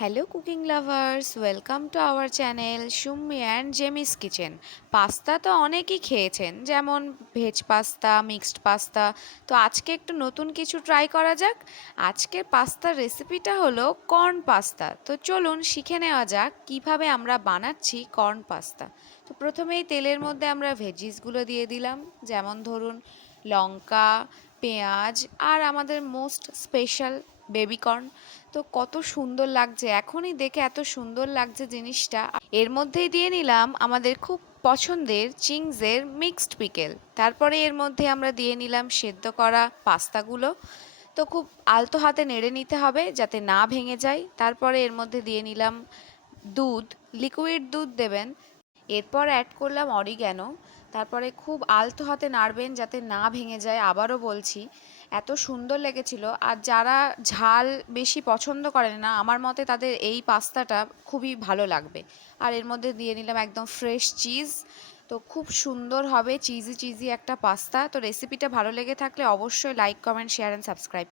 Hello cooking lovers welcome to our channel Sumi and জেমিস kitchen pasta তো অনেকেই খেয়েছেন, যেমন ভেজ পাস্তা মিক্সড পাস্তা তো আজকে একটু নতুন কিছু ট্রাই করা যাক। আজকের পাস্তার রেসিপিটা হলো কর্ন পাস্তা তো চলুন শিখে নেওয়া যাক কীভাবে আমরা বানাচ্ছি কর্ন পাস্তা তো প্রথমেই তেলের মধ্যে আমরা ভেজিসগুলো দিয়ে দিলাম। যেমন ধরুন লঙ্কা পেঁয়াজ আর আমাদের মোস্ট স্পেশাল বেবিকর্ন তো কত সুন্দর লাগছে, এখনই দেখে এত সুন্দর লাগছে জিনিসটা। এর মধ্যেই দিয়ে নিলাম আমাদের খুব পছন্দের চিংসের মিক্সড পিকেল তারপরে এর মধ্যে আমরা দিয়ে নিলাম সেদ্ধ করা পাস্তাগুলো। তো খুব আলতো হাতে নেড়ে নিতে হবে যাতে না ভেঙে যায়। তারপরে এর মধ্যে দিয়ে নিলাম দুধ লিকুইড দুধ দেবেন। এরপর অ্যাড করলাম অরিগ্যানো। তারপরে খুব আলতো হাতে নাড়বেন যাতে না ভেঙে যায়, আবারও বলছি, এত সুন্দর লেগেছিল। আর যারা ঝাল বেশি পছন্দ করেন না, আমার মতে তাদের এই পাস্তাটা খুবই ভালো লাগবে। আর এর মধ্যে দিয়ে নিলাম একদম ফ্রেশ চিজ। তো খুব সুন্দর হবে চিজি চিজি একটা পাস্তা। তো রেসিপিটা ভালো লেগে থাকলে অবশ্যই like, comment, share and subscribe